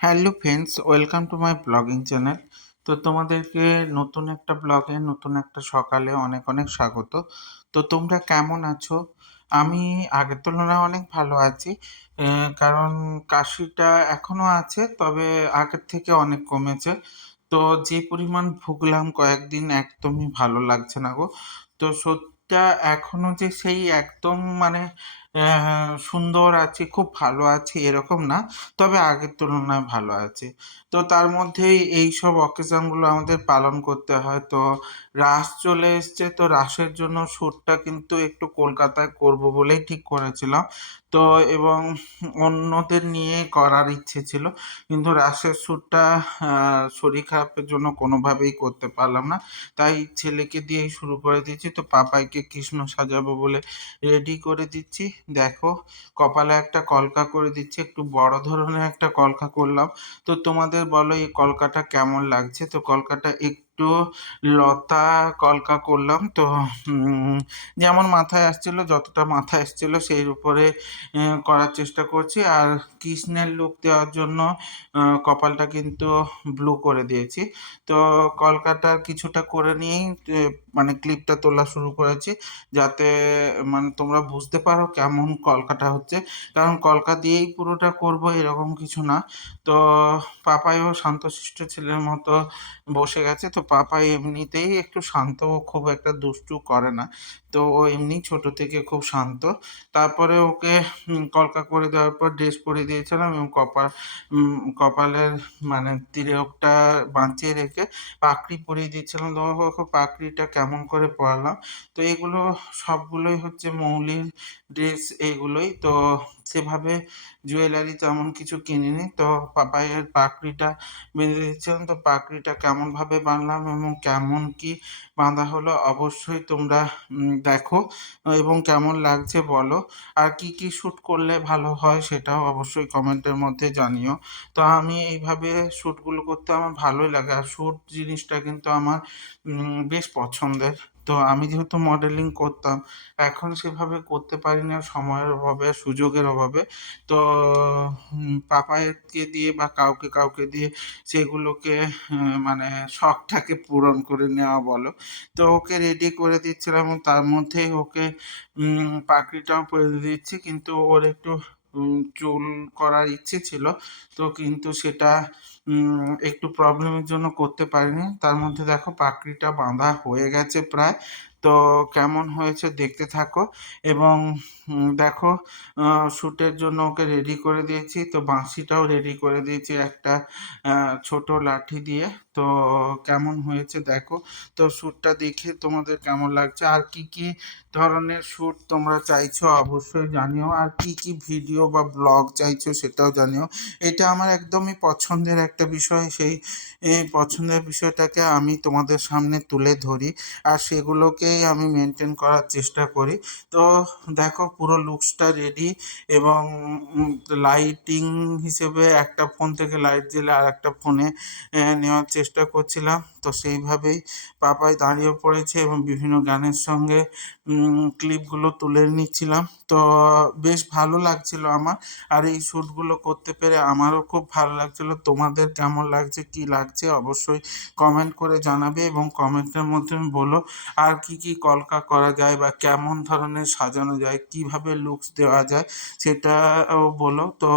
Hello friends, welcome to my blogging channel. তো তোমাদেরকে নতুন একটা ব্লগে, নতুন একটা সকালে অনেক অনেক স্বাগত। তো তোমরা কেমন আছো? আমি আগের তুলনায় অনেক ভালো আছি কারণ কাশিটা এখনও আছে, তবে আগের থেকে অনেক কমেছে। তো যে পরিমাণ ভুগলাম কয়েকদিন একদমই ভালো লাগছে না গো। তো সত্যিটা এখনও যে সেই একদম মানে সুন্দর আছি, খুব ভালো আছি, এরকম না। তবে আগের তুলনায় ভালো আছে। তো তার মধ্যেই এই সব অকেশনগুলো আমাদের পালন করতে হয়। তো রাস চলে এসছে, তো রাসের জন্য শ্যুটটা কিন্তু একটু কলকাতায় করব বলেই ঠিক করেছিলাম। তো এবং অন্যদের নিয়ে করার ইচ্ছে ছিল। কিন্তু রাসের শ্যুটটা শরীর খারাপের জন্য কোনোভাবেই করতে পারলাম না। তাই ছেলেকে দিয়েই শুরু করে দিচ্ছি তো পাপাইকে কৃষ্ণ সাজাবো বলে রেডি করে দিচ্ছি। দেখো, কপালে একটা কলকা করে দিচ্ছি। একটু বড় ধরনের একটা কলকা করলাম। তো তোমাদের বলো, এই কলকাটা কেমন লাগছে? তো কলকাটা একটু লতা কলকা করলাম তো যেমন মাথায় আসছিল, যতটা মাথায় আসছিল সেই উপরে করার চেষ্টা করছি। আর কৃষ্ণের লুক দেওয়ার জন্য কপালটা কিন্তু ব্লু করে দিয়েছি। তো কলকাতার কিছুটা করে নিয়েই মানে ক্লিপটা তোলা শুরু করেছি যাতে মানে তোমরা বুঝতে পারো কেমন কলকাটা হচ্ছে। কারণ কলকা দিয়েই পুরোটা করব এরকম কিছু না। তো পাপাইও শান্তশিষ্ট ছেলের মতো বসে গেছে। তো পাপাই এমনিতেই একটু শান্ত, ও খুব একটা দুষ্টু করে না। তো ও এমনি ছোট থেকে খুব শান্ত। তারপরে ওকে কলকা করে দেওয়ার পর ড্রেস পরিয়ে দিয়েছিলাম এবং কপাল কপালের মানে তিলকটা বাঁচিয়ে রেখে পাকড়ি পরিয়ে দিয়েছিলাম। তো পাকড়িটা কেমন করে পড়ালাম। তো এগুলো সবগুলোই হচ্ছে মৌলির ড্রেস এইগুলোই তো সেভাবে জুয়েলারি তেমন কিছু কিনিনি। তো পাপাইয়ের পাকড়িটা বেঁধে দিচ্ছিলাম তো পাকড়িটা কেমনভাবে বাঁধলাম এবং কেমন কি বাঁধা হলো অবশ্যই তোমরা দেখো এবং কেমন লাগছে বলো। আর কি কি শ্যুট করলে ভালো হয় সেটাও অবশ্যই কমেন্টের মধ্যে জানিও। তো আমি এইভাবে শ্যুটগুলো করতে আমার ভালোই লাগে। আর শ্যুট জিনিসটা কিন্তু আমার বেশ বেশ পছন্দের। তো আমি যেহেতু মডেলিং করতাম এখন সেভাবে করতে পারি না সময়ের অভাবে সুযোগের অভাবে। তো উম, পাপাইকে দিয়ে বা কাউকে কাউকে দিয়ে সেগুলোকে মানে শখটাকে পূরণ করে নেওয়া বলো। তো ওকে রেডি করে দিচ্ছিলাম তার মধ্যেই ওকে পাখিটাও পরে দিচ্ছি। কিন্তু ওর একটু চুল করার ইচ্ছে ছিল। তো কিন্তু সেটা একটু প্রবলেমের জন্য করতে পারিনি। তার মধ্যে দেখো, পাকড়িটা বাঁধা হয়ে গেছে প্রায়। তো কেমন হয়েছে দেখতে থাকো। এবং দেখো শ্যুটের জন্য ওকে রেডি করে দিয়েছি। তো বাঁশিটাও রেডি করে দিয়েছি একটা ছোট লাঠি দিয়ে। তো কেমন হয়েছে দেখো। তো শ্যুটটা দেখে তোমাদের কেমন লাগছে? আর কি কি ধরনের শ্যুট তোমরা চাইছো অবশ্যই জানিও। আর কি কি ভিডিও বা ব্লগ চাইছো সেটাও জানিও। এটা আমার একদমই পছন্দের একটা বিষয়। সেই পছন্দের বিষয়টাকে আমি তোমাদের সামনে তুলে ধরি। আর সেগুলোকেই আমি মেনটেন করার চেষ্টা করি। তো দেখো পুরো লুকসটা রেডি এবং লাইটিং হিসেবে একটা ফোন থেকে লাইট জ্বেলে আর একটা ফোনে নেওয়ার চেষ্টা করছিলাম। তো সেইভাবেই পাপাই দাঁড়িয়ে পড়েছে এবং বিভিন্ন গানের সঙ্গে ক্লিপগুলো তুলে নিচ্ছিলাম। তো বেশ ভালো লাগছিল আমার। আর এই শ্যুটগুলো করতে পেরে আমারও খুব ভালো লাগছিল। তোমাদের কেমন লাগছে, কি লাগছে অবশ্যই কমেন্ট করে জানাবে এবং কমেন্টের মধ্যে বলো। আর কি কি কলকা করা যায় বা কেমন ধরনের সাজানো যায়, কীভাবে লুকস দেওয়া যায় সেটাও বলো। তো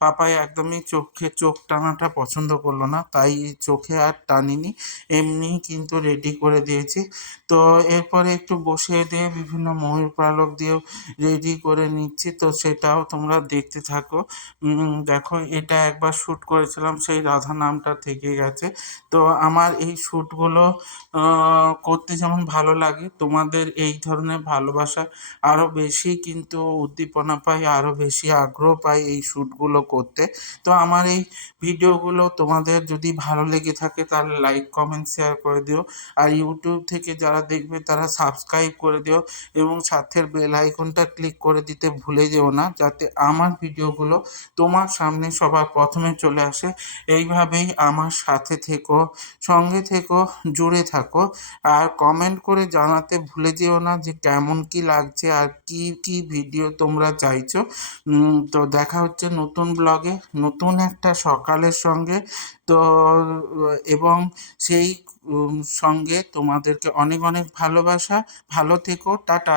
পাপাই একদমই চোখে চোখ টানাটা পছন্দ করল না, তাই চোখে আর টানিনি এমনিই কিন্তু রেডি করে দিয়েছি। তো এরপরে একটু বসিয়ে দিয়ে বিভিন্ন ময়ূর পালক দিয়েও রেডি করে নিচ্ছি, তো সেটাও তোমরা দেখতে থাকো। দেখো এটা একবার শ্যুট করেছিলাম, সেই রাধা নামটা থেকে গেছে। তো আমার এই শ্যুটগুলো করতে যেমন ভালো লাগে তোমাদের এই ধরনের ভালোবাসা আরও বেশি কিন্তু উদ্দীপনা পাই আরও বেশি আগ্রহ পাই এই শ্যুটগুলো করতে। তো আমার এই ভিডিওগুলো তোমাদের যদি ভালো লেগে থাকে তাহলে লাইক, কমেন্ট, শেয়ার করে দিও। আর ইউটিউব থেকে যারা দেখবে তারা সাবস্ক্রাইব করে দিও এবং সাথের বেল আইকনটা ক্লিক করে দিতে ভুলে যেও না যাতে আমার ভিডিওগুলো তোমার সামনে সবার প্রথমে চলে আসে। এইভাবেই আমার সাথে থেকো, সঙ্গে থেকো, জুড়ে থাকো। আর কমেন্ট করে জানা জানাতে ভুলে যেও না যে কেমন কি লাগছে আর কি কি ভিডিও তোমরা চাইছো। তো দেখা হচ্ছে নতুন ব্লগে নতুন একটা সকালের সঙ্গে। তো, এবং সেই সঙ্গে তোমাদেরকে অনেক অনেক ভালোবাসা। ভালো থেকো, টাটা।